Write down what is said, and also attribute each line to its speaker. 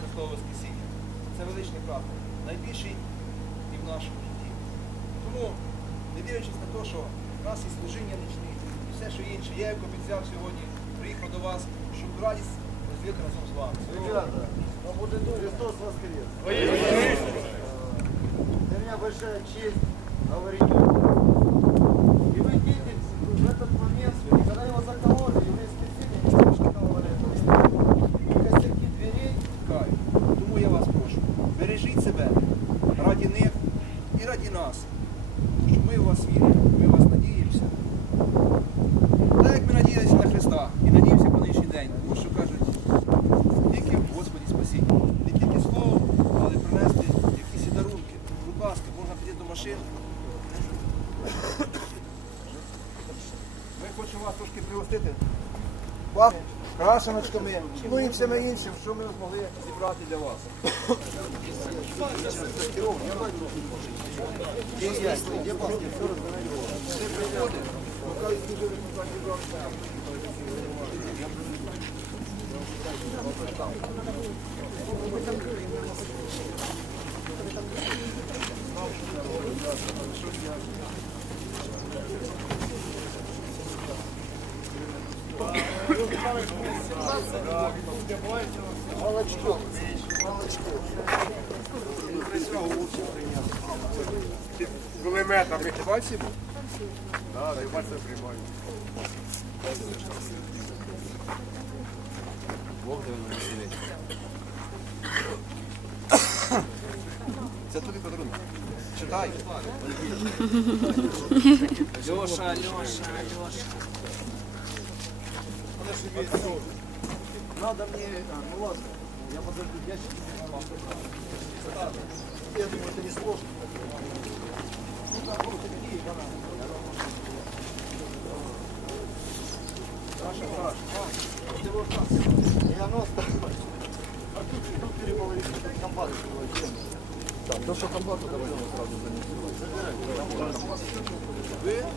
Speaker 1: Христового Воскресіння. Це величний праздник, найбільший і в нашому житті. Тому, не дивлячись на те, що в нас і служіння нічні, і все, що інше, я як обіцяв сьогодні, приїхав до вас, щоб радість розділити разом з вами.
Speaker 2: Ребята, Христос воскрес. Для меня большая честь говорить.
Speaker 1: Тому я вас прошу, бережіть себе раді них і раді нас. Що ми в вас віримо, ми в вас надіємося. Так як ми надіялися на Христа і надіємося по нинішній день, тому що кажуть, тільки в Господі спасіння. Не тільки словом, але принести якісь дарунки. Будь ласка, можна піти до машин. Ми хочемо вас трошки пригостити. Крашеночками, ну і всіми іншим, що ми змогли зібрати для вас.
Speaker 2: Молочко. Молочко.
Speaker 1: Кулеметами. Це тобі подарунок. Читай.
Speaker 3: Леша, Леша, Леша.
Speaker 2: Надо мне... А, ну ладно. Я подожду ящик. Я думаю, это не сложно. Ну, там просто какие Саша, Саша. Ты вот там. 90. А тут, тут переполовили комбат. Так, то, что комбат, давай сразу занесем. Забирай.